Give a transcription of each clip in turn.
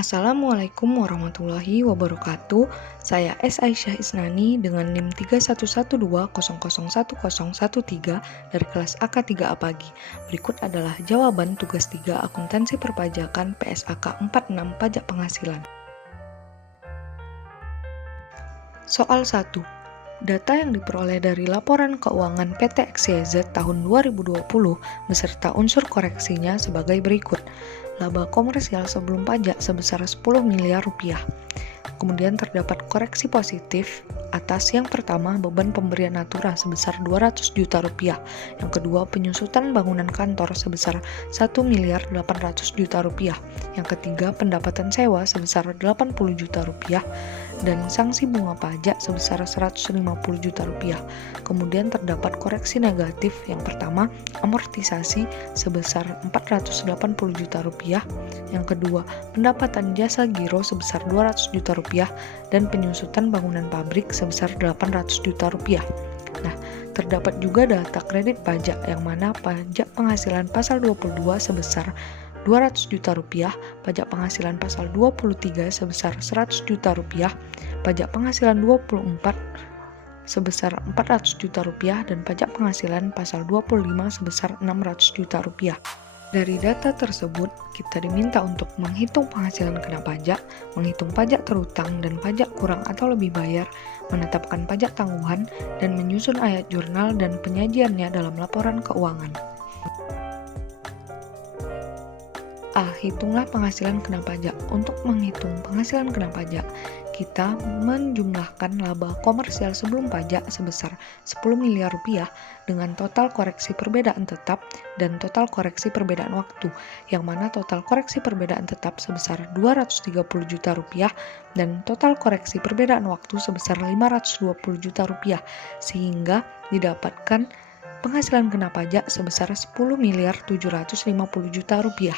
Assalamualaikum warahmatullahi wabarakatuh. Saya S. Aisyah Isnani dengan NIM 3112001013 dari kelas AK3A Pagi. Berikut adalah jawaban tugas 3 Akuntansi Perpajakan PSAK 46 Pajak Penghasilan. Soal 1. Data yang diperoleh dari laporan keuangan PT XYZ tahun 2020 beserta unsur koreksinya sebagai berikut. Laba komersial sebelum pajak sebesar 10 miliar rupiah. Kemudian terdapat koreksi positif atas yang pertama beban pemberian natura sebesar 200 juta rupiah, yang kedua penyusutan bangunan kantor sebesar 1 miliar 800 juta rupiah, yang ketiga pendapatan sewa sebesar 80 juta rupiah, dan sanksi bunga pajak sebesar 150 juta rupiah. Kemudian terdapat koreksi negatif yang pertama amortisasi sebesar 480 juta rupiah, yang kedua pendapatan jasa giro sebesar 200 juta rupiah, dan penyusutan bangunan pabrik sebesar 800 juta rupiah. Nah, terdapat juga data kredit pajak yang mana pajak penghasilan pasal 22 sebesar 200 juta rupiah, pajak penghasilan pasal 23 sebesar 100 juta rupiah, pajak penghasilan 24 sebesar 400 juta rupiah, dan pajak penghasilan pasal 25 sebesar 600 juta rupiah. Dari data tersebut, kita diminta untuk menghitung penghasilan kena pajak, menghitung pajak terutang dan pajak kurang atau lebih bayar, menetapkan pajak tangguhan, dan menyusun ayat jurnal dan penyajiannya dalam laporan keuangan. A. Hitunglah penghasilan kena pajak. Untuk menghitung penghasilan kena pajak, kita menjumlahkan laba komersial sebelum pajak sebesar 10 miliar rupiah dengan total koreksi perbedaan tetap dan total koreksi perbedaan waktu, yang mana total koreksi perbedaan tetap sebesar 230 juta rupiah dan total koreksi perbedaan waktu sebesar 520 juta rupiah, sehingga didapatkan penghasilan kena pajak sebesar 10 miliar 750 juta rupiah.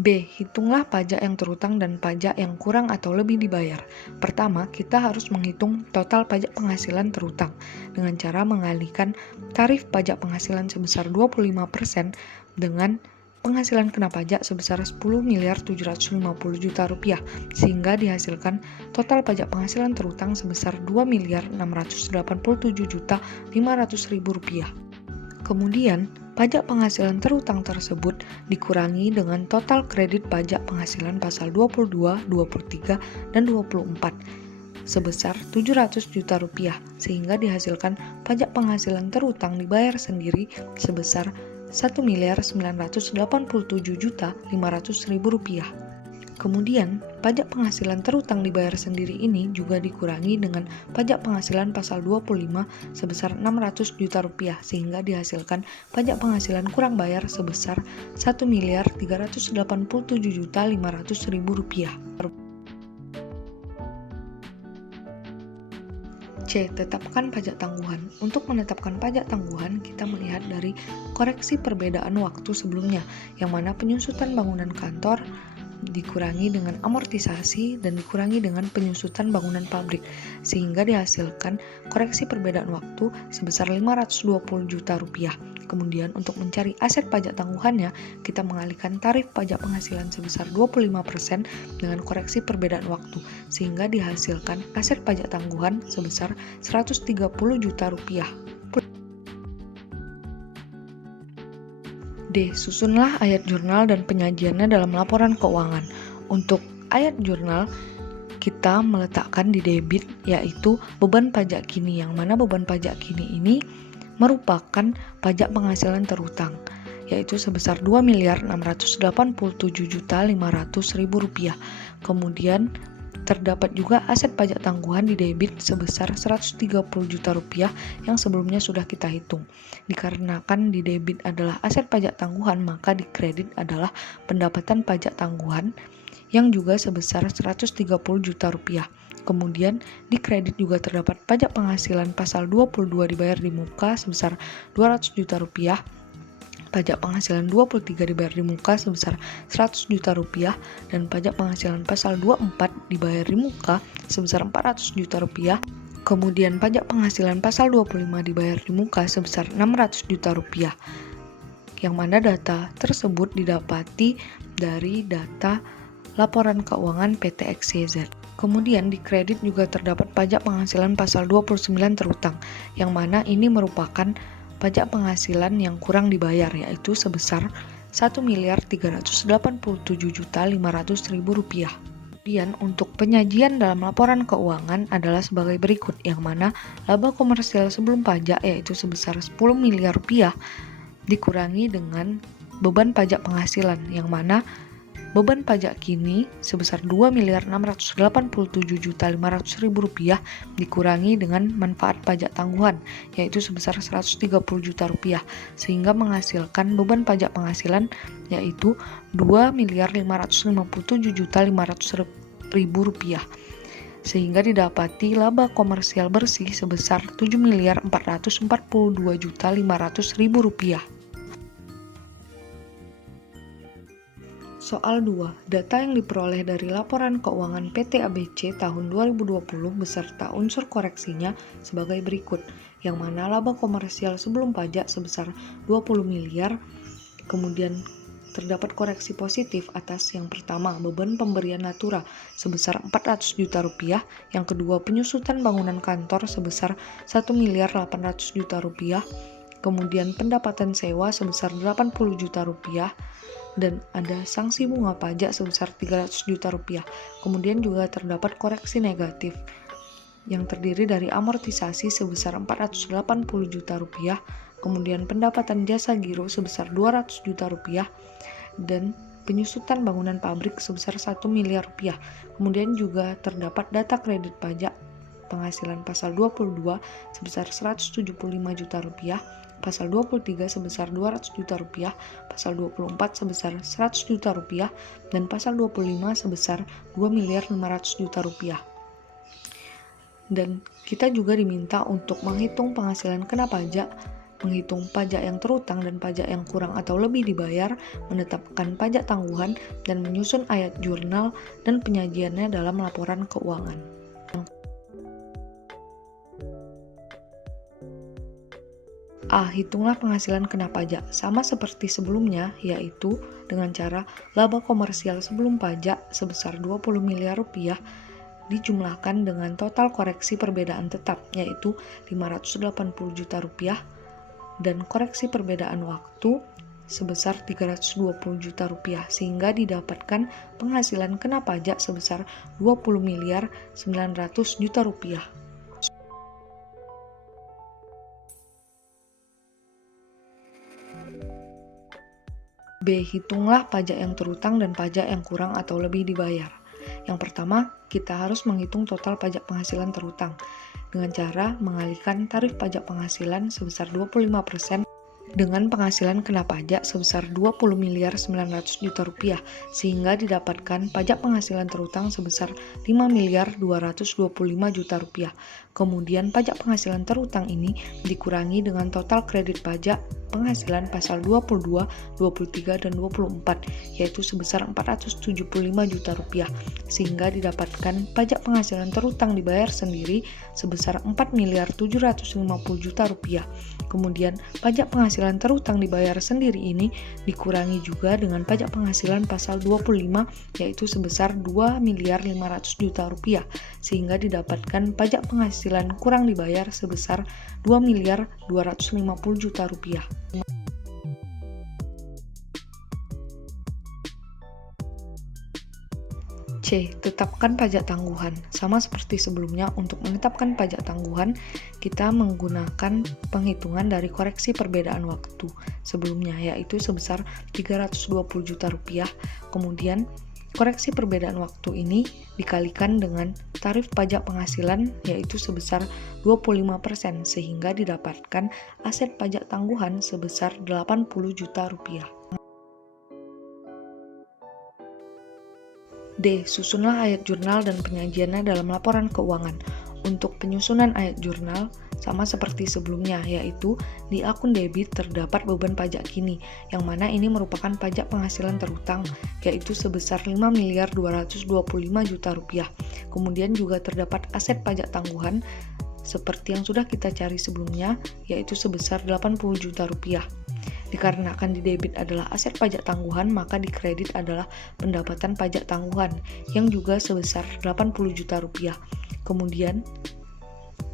B. Hitunglah pajak yang terutang dan pajak yang kurang atau lebih dibayar. Pertama, kita harus menghitung total pajak penghasilan terutang dengan cara mengalihkan tarif pajak penghasilan sebesar 25% dengan penghasilan kena pajak sebesar 10 miliar 750 juta rupiah, sehingga dihasilkan total pajak penghasilan terutang sebesar 2 miliar 687 juta 500 ribu rupiah. Kemudian, pajak penghasilan terutang tersebut dikurangi dengan total kredit pajak penghasilan pasal 22, 23, dan 24 sebesar 700 juta rupiah, sehingga dihasilkan pajak penghasilan terutang dibayar sendiri sebesar 1 miliar 987 juta 500 ribu rupiah. Kemudian, pajak penghasilan terutang dibayar sendiri ini juga dikurangi dengan pajak penghasilan pasal 25 sebesar 600 juta rupiah, sehingga dihasilkan pajak penghasilan kurang bayar sebesar 1 miliar 387 juta 500 ribu rupiah. C. Tetapkan pajak tangguhan. Untuk menetapkan pajak tangguhan, kita melihat dari koreksi perbedaan waktu sebelumnya, yang mana penyusutan bangunan kantor dikurangi dengan amortisasi dan dikurangi dengan penyusutan bangunan pabrik, sehingga dihasilkan koreksi perbedaan waktu sebesar 520 juta rupiah. Kemudian untuk mencari aset pajak tangguhannya, kita mengalihkan tarif pajak penghasilan sebesar 25% dengan koreksi perbedaan waktu, sehingga dihasilkan aset pajak tangguhan sebesar 130 juta rupiah. D. Susunlah ayat jurnal dan penyajiannya dalam laporan keuangan. Untuk ayat jurnal, kita meletakkan di debit, yaitu beban pajak kini, yang mana beban pajak kini ini merupakan pajak penghasilan terutang, yaitu sebesar 2 miliar 687 juta 500 ribu rupiah. Kemudian terdapat juga aset pajak tangguhan di debit sebesar 130 juta rupiah yang sebelumnya sudah kita hitung. Dikarenakan di debit adalah aset pajak tangguhan, maka di kredit adalah pendapatan pajak tangguhan yang juga sebesar 130 juta rupiah. Kemudian di kredit juga terdapat pajak penghasilan pasal 22 dibayar di muka sebesar 200 juta rupiah, pajak penghasilan 23 dibayar di muka sebesar 100 juta rupiah, dan pajak penghasilan pasal 24 dibayar di muka sebesar 400 juta rupiah. Kemudian pajak penghasilan pasal 25 dibayar di muka sebesar 600 juta rupiah. Yang mana data tersebut didapati dari data laporan keuangan PT XYZ. Kemudian di kredit juga terdapat pajak penghasilan pasal 29 terutang, yang mana ini merupakan pajak penghasilan yang kurang dibayar, yaitu sebesar Rp1.387.500.000. Kemudian untuk penyajian dalam laporan keuangan adalah sebagai berikut, yang mana laba komersial sebelum pajak yaitu sebesar Rp10 miliar dikurangi dengan beban pajak penghasilan, yang mana beban pajak kini sebesar Rp2.687.500.000 dikurangi dengan manfaat pajak tangguhan, yaitu sebesar Rp130 juta, sehingga menghasilkan beban pajak penghasilan yaitu Rp2.557.500.000, sehingga didapati laba komersial bersih sebesar Rp7.442.500.000. Soal 2. Data yang diperoleh dari laporan keuangan PT ABC tahun 2020 beserta unsur koreksinya sebagai berikut, yang mana laba komersial sebelum pajak sebesar 20 miliar, kemudian terdapat koreksi positif atas yang pertama, beban pemberian natura sebesar 400 juta rupiah, yang kedua, penyusutan bangunan kantor sebesar 1.800.000.000 rupiah, kemudian pendapatan sewa sebesar 80 juta rupiah, dan ada sanksi bunga pajak sebesar 300 juta rupiah. Kemudian juga terdapat koreksi negatif yang terdiri dari amortisasi sebesar 480 juta rupiah, kemudian pendapatan jasa giro sebesar 200 juta rupiah, dan penyusutan bangunan pabrik sebesar 1 miliar rupiah. Kemudian juga terdapat data kredit pajak penghasilan pasal 22 sebesar 175 juta rupiah, pasal 23 sebesar 200 juta rupiah, pasal 24 sebesar 100 juta rupiah, dan pasal 25 sebesar 2.500.000.000 rupiah. Dan kita juga diminta untuk menghitung penghasilan kena pajak, menghitung pajak yang terutang dan pajak yang kurang atau lebih dibayar, menetapkan pajak tangguhan, dan menyusun ayat jurnal dan penyajiannya dalam laporan keuangan. A. Hitunglah penghasilan kena pajak, sama seperti sebelumnya, yaitu dengan cara laba komersial sebelum pajak sebesar 20 miliar rupiah dijumlahkan dengan total koreksi perbedaan tetap, yaitu 580 juta rupiah, dan koreksi perbedaan waktu sebesar 320 juta rupiah, sehingga didapatkan penghasilan kena pajak sebesar 20 miliar 900 juta rupiah. B. Hitunglah pajak yang terutang dan pajak yang kurang atau lebih dibayar. Yang pertama, kita harus menghitung total pajak penghasilan terutang dengan cara mengalihkan tarif pajak penghasilan sebesar 25% dengan penghasilan kena pajak sebesar 20 miliar 900 juta rupiah, sehingga didapatkan pajak penghasilan terutang sebesar 5 miliar 225 juta rupiah. Kemudian pajak penghasilan terutang ini dikurangi dengan total kredit pajak penghasilan pasal 22, 23, dan 24, yaitu sebesar 475 juta rupiah, sehingga didapatkan pajak penghasilan terutang dibayar sendiri sebesar 4 miliar 750 juta rupiah. Kemudian pajak penghasilan terutang dibayar sendiri ini dikurangi juga dengan pajak penghasilan pasal 25, yaitu sebesar 2 miliar 500 juta rupiah, sehingga didapatkan pajak penghasilan kurang dibayar sebesar 2 miliar 250 juta rupiah. C. Tetapkan pajak tangguhan. Sama seperti sebelumnya, untuk menetapkan pajak tangguhan, kita menggunakan penghitungan dari koreksi perbedaan waktu sebelumnya, yaitu sebesar 320 juta rupiah. Kemudian, koreksi perbedaan waktu ini dikalikan dengan tarif pajak penghasilan, yaitu sebesar 25%, sehingga didapatkan aset pajak tangguhan sebesar 80 juta rupiah. D. Susunlah ayat jurnal dan penyajiannya dalam laporan keuangan. Untuk penyusunan ayat jurnal, sama seperti sebelumnya, yaitu di akun debit terdapat beban pajak kini, yang mana ini merupakan pajak penghasilan terutang, yaitu sebesar 5 miliar 225 juta rupiah. Kemudian juga terdapat aset pajak tangguhan, seperti yang sudah kita cari sebelumnya, yaitu sebesar 80 juta rupiah. Dikarenakan di debit adalah aset pajak tangguhan, maka di kredit adalah pendapatan pajak tangguhan yang juga sebesar 80 juta rupiah. Kemudian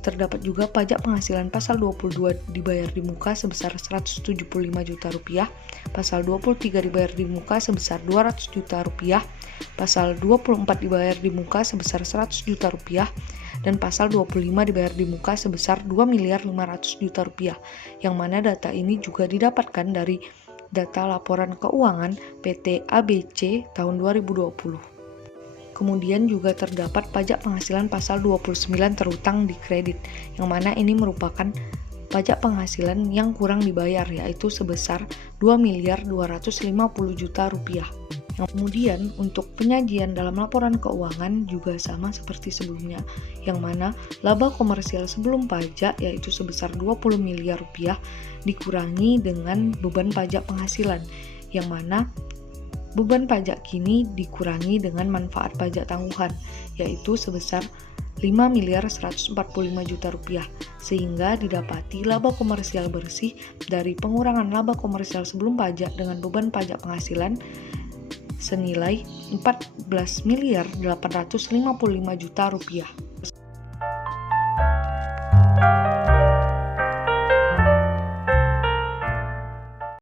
terdapat juga pajak penghasilan pasal 22 dibayar di muka sebesar 175 juta rupiah, pasal 23 dibayar di muka sebesar 200 juta rupiah, pasal 24 dibayar di muka sebesar 100 juta rupiah, dan pasal 25 dibayar di muka sebesar 2.500.000 juta rupiah, yang mana data ini juga didapatkan dari data laporan keuangan PT ABC tahun 2020. Kemudian juga terdapat pajak penghasilan pasal 29 terutang di kredit, yang mana ini merupakan pajak penghasilan yang kurang dibayar, yaitu sebesar 2.250.000 juta rupiah. Yang kemudian untuk penyajian dalam laporan keuangan juga sama seperti sebelumnya, yang mana laba komersial sebelum pajak yaitu sebesar 20 miliar rupiah dikurangi dengan beban pajak penghasilan, yang mana beban pajak kini dikurangi dengan manfaat pajak tangguhan, yaitu sebesar 5.145 juta rupiah, sehingga didapati laba komersial bersih dari pengurangan laba komersial sebelum pajak dengan beban pajak penghasilan senilai 14.855 juta rupiah.